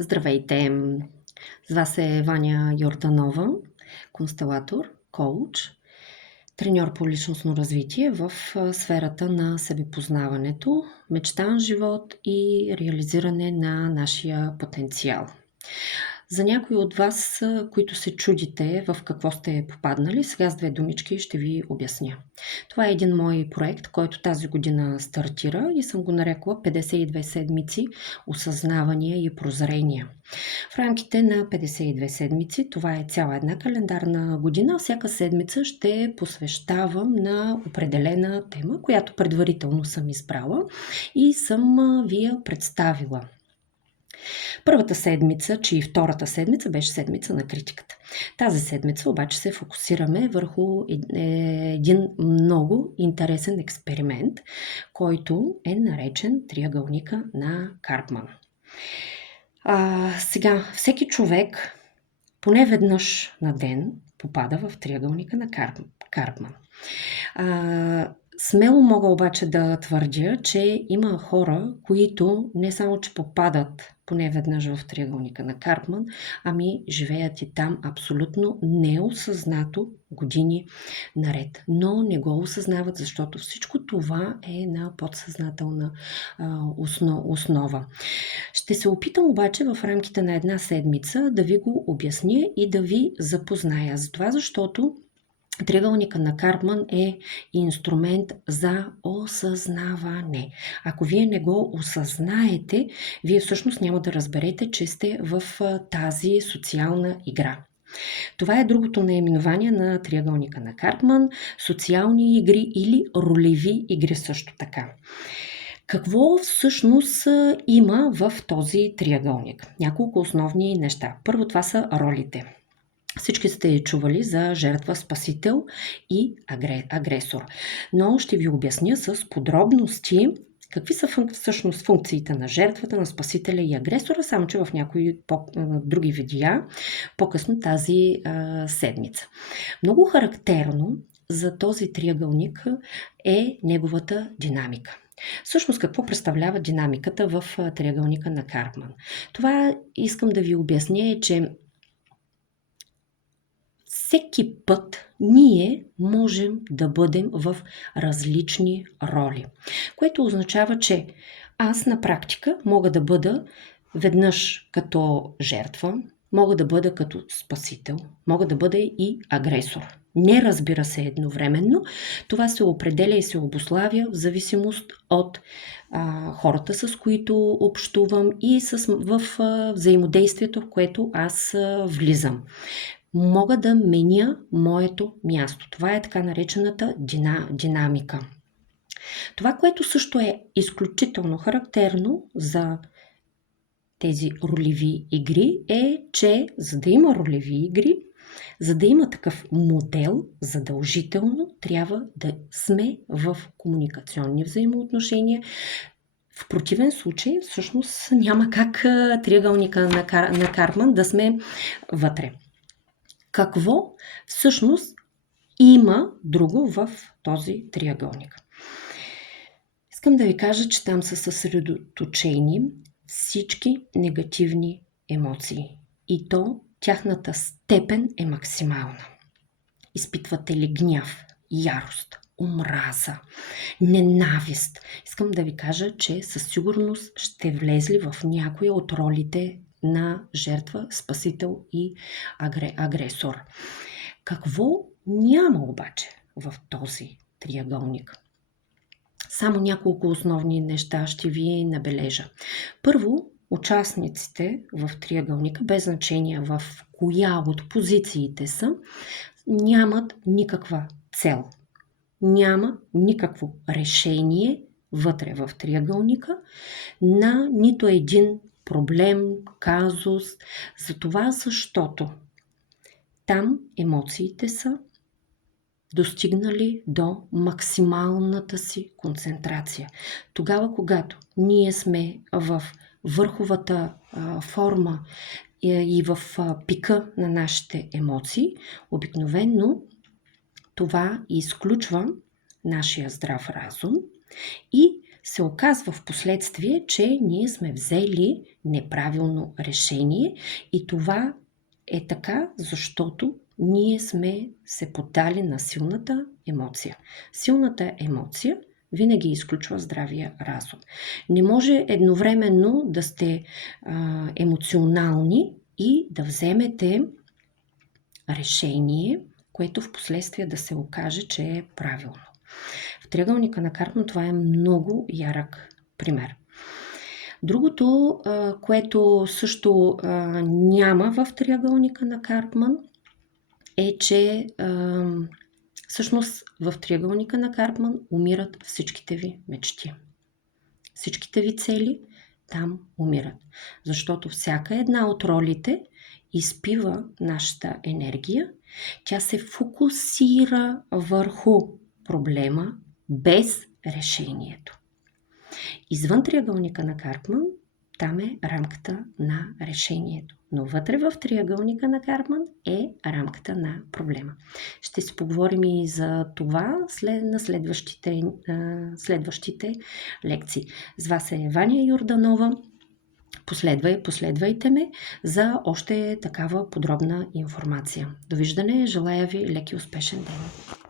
Здравейте! С вас е Ваня Йорданова, констелатор, коуч, треньор по личностно развитие в сферата на себепознаването, мечтан живот и реализиране на нашия потенциал. За някои от вас, които се чудите в какво сте попаднали, сега с две думички ще ви обясня. Това е един мой проект, който тази година стартира и съм го нарекла 52 седмици осъзнавания и прозрения. В рамките на 52 седмици, това е цяла една календарна година, всяка седмица ще посвещавам на определена тема, която предварително съм избрала и съм ви я представила. Първата седмица, че и втората седмица беше седмица на критиката. Тази седмица обаче се фокусираме върху един много интересен експеримент, който е наречен триъгълника на Карпман. Сега, всеки човек поне веднъж на ден попада в триъгълника на Карпман. Смело мога обаче да твърдя, че има хора, които не само, че попадат поне веднъж в триъгълника на Карпман, ами живеят и там абсолютно неосъзнато години наред. Но не го осъзнават, защото всичко това е на подсъзнателна основа. Ще се опитам обаче в рамките на една седмица да ви го обясня и да ви запозная. Затова, защото триъгълника на Карпман е инструмент за осъзнаване. Ако вие не го осъзнаете, вие всъщност няма да разберете, че сте в тази социална игра. Това е другото наименование на триъгълника на Карпман – социални игри или ролеви игри също така. Какво всъщност има в този триъгълник? Няколко основни неща. Първо, това са ролите. Всички сте чували за жертва, спасител и агресор. Но ще ви обясня с подробности какви са всъщност функциите на жертвата, на спасителя и агресора, само че в някои други видеа по-късно тази седмица. Много характерно за този триъгълник е неговата динамика. Всъщност какво представлява динамиката в триъгълника на Карпман? Това искам да ви обясня е, че всеки път ние можем да бъдем в различни роли, което означава, че аз на практика мога да бъда веднъж като жертва, мога да бъда като спасител, мога да бъда и агресор. Не, разбира се, едновременно. Това се определя и се обуславя в зависимост от хората, с които общувам и в взаимодействието, в което аз влизам. Мога да меня моето място. Това е така наречената динамика. Това, което също е изключително характерно за тези ролеви игри е, че за да има ролеви игри, за да има такъв модел, задължително трябва да сме в комуникационни взаимоотношения. В противен случай, всъщност, няма как триъгълника на Карпман да сме вътре. Какво всъщност има друго в този триъгълник? Искам да ви кажа, че там са съсредоточени всички негативни емоции и то тяхната степен е максимална. Изпитвате ли гняв, ярост, омраза, ненавист? Искам да ви кажа, че със сигурност ще влезли в някоя от ролите на жертва, спасител и агресор. Какво няма обаче в този триъгълник? Само няколко основни неща ще ви набележа. Първо, участниците в триъгълника, без значение в коя от позициите са, нямат никаква цел. Няма никакво решение вътре в триъгълника на нито един проблем, казус. Затова, защото там емоциите са достигнали до максималната си концентрация. Тогава, когато ние сме в върховата форма и в пика на нашите емоции, обикновено това изключва нашия здрав разум и се оказва в последствие, че ние сме взели неправилно решение и това е така, защото ние сме се поддали на силната емоция. Силната емоция винаги изключва здравия разум. Не може едновременно да сте емоционални и да вземете решение, което в последствие да се окаже, че е правилно. В триъгълника на Карпман това е много ярък пример. Другото, което също няма в триъгълника на Карпман, е, че всъщност в триъгълника на Карпман умират всичките ви мечти. Всичките ви цели там умират. Защото всяка една от ролите изпива нашата енергия. Тя се фокусира върху проблема без решението. Извън триъгълника на Карпман, там е рамката на решението. Но вътре в триъгълника на Карпман е рамката на проблема. Ще си поговорим и за това на следващите лекции. С вас е Ваня Йорданова. Последвайте ме за още такава подробна информация. Довиждане, желая ви лек и успешен ден!